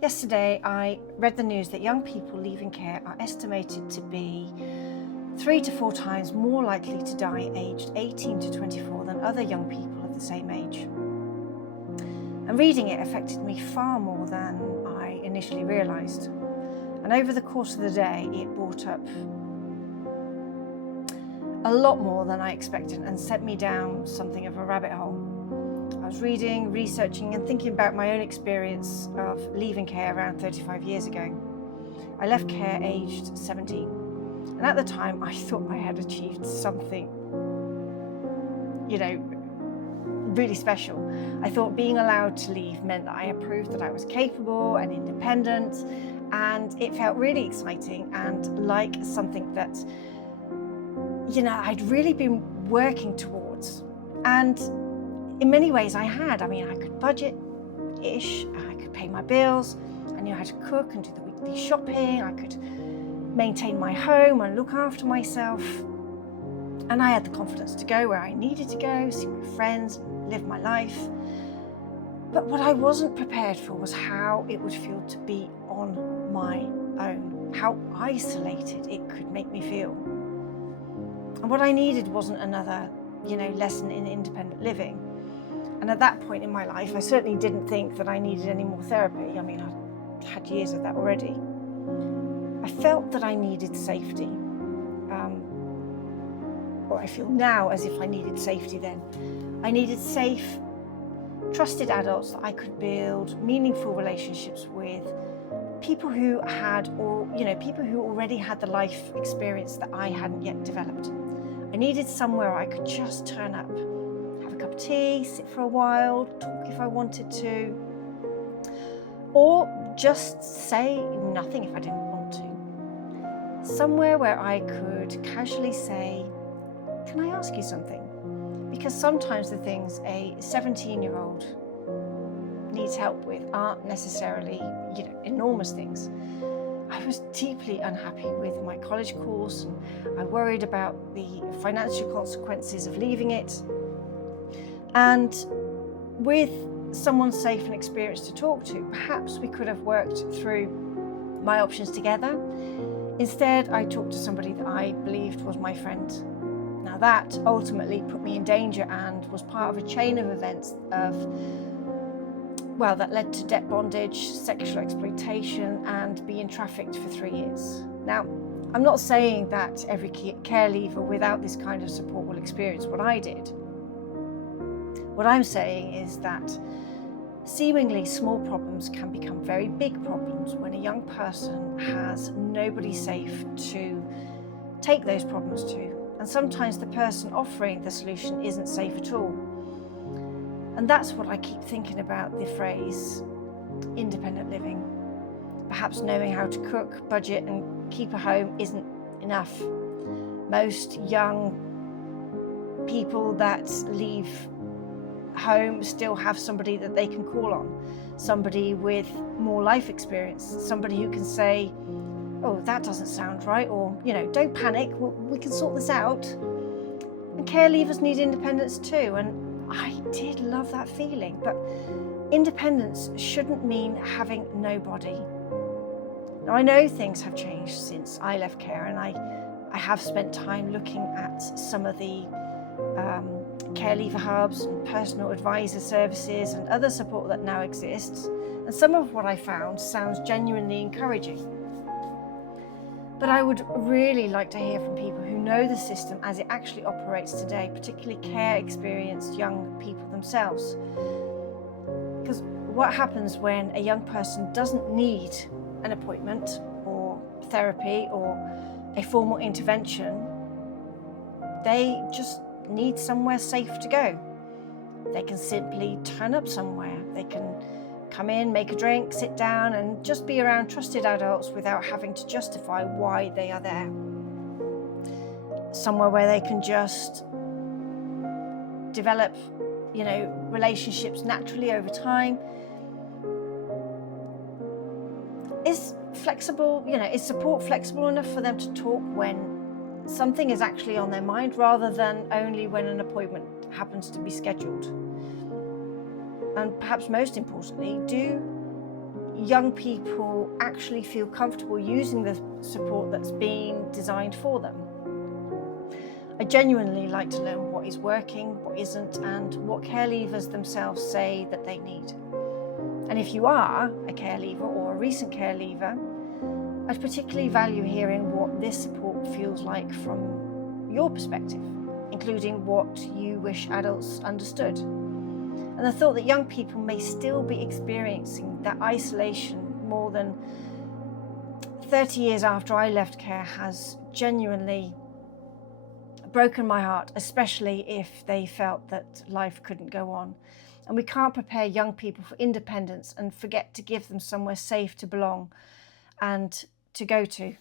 Yesterday, I read the news that young people leaving care are estimated to be 3 to 4 times more likely to die aged 18 to 24 than other young people of the same age. And reading it affected me far more than I initially realised. And over the course of the day, it brought up a lot more than I expected and sent me down something of a rabbit hole. I was reading, researching and thinking about my own experience of leaving care around 35 years ago. I left care aged 17, and at the time I thought I had achieved something, really special. I thought being allowed to leave meant that I had proved that I was capable and independent, and it felt really exciting and like something that, I'd really been working towards. And in many ways I had. I could budget-ish, I could pay my bills, I knew how to cook and do the weekly shopping, I could maintain my home and look after myself. And I had the confidence to go where I needed to go, see my friends, live my life. But what I wasn't prepared for was how it would feel to be on my own, how isolated it could make me feel. And what I needed wasn't another, lesson in independent living. And at that point in my life, I certainly didn't think that I needed any more therapy. I had years of that already. I felt that I needed safety. Or I feel now as if I needed safety then. I needed safe, trusted adults that I could build meaningful relationships with, people who people who already had the life experience that I hadn't yet developed. I needed somewhere I could just turn up, have a cup of tea, sit for a while, talk if I wanted to, or just say nothing if I didn't want to. Somewhere where I could casually say, "Can I ask you something?" Because sometimes the things a 17-year-old needs help with aren't necessarily, enormous things. I was deeply unhappy with my college course, and I worried about the financial consequences of leaving it. And with someone safe and experienced to talk to, perhaps we could have worked through my options together. Instead, I talked to somebody that I believed was my friend. Now that ultimately put me in danger and was part of a chain of events that led to debt bondage, sexual exploitation, and being trafficked for 3 years. Now, I'm not saying that every care leaver without this kind of support will experience what I did. What I'm saying is that seemingly small problems can become very big problems when a young person has nobody safe to take those problems to. And sometimes the person offering the solution isn't safe at all. And that's what I keep thinking about the phrase independent living. Perhaps knowing how to cook, budget, and keep a home isn't enough. Most young people that leave home still have somebody that they can call on, somebody with more life experience, somebody who can say, "Oh, that doesn't sound right," or, "Don't panic, we can sort this out." And care leavers need independence too, and I did love that feeling, but independence shouldn't mean having nobody. Now, I know things have changed since I left care, and I have spent time looking at some of the care leaver hubs and personal advisor services and other support that now exists, and some of what I found sounds genuinely encouraging. But I would really like to hear from people who know the system as it actually operates today, particularly care-experienced young people themselves. Because what happens when a young person doesn't need an appointment or therapy or a formal intervention? They just need somewhere safe to go. They can simply turn up somewhere. They can come in, make a drink, sit down, and just be around trusted adults without having to justify why they are there. Somewhere where they can just develop, relationships naturally over time. Is support flexible enough for them to talk when something is actually on their mind rather than only when an appointment happens to be scheduled? And perhaps most importantly, do young people actually feel comfortable using the support that's been designed for them. I genuinely like to learn what is working, what isn't, and what care leavers themselves say that they need. And if you are a care leaver or a recent care leaver, I'd particularly value hearing what this support feels like from your perspective, including what you wish adults understood. And the thought that young people may still be experiencing that isolation more than 30 years after I left care has genuinely broken my heart, especially if they felt that life couldn't go on. And we can't prepare young people for independence and forget to give them somewhere safe to belong and to go to.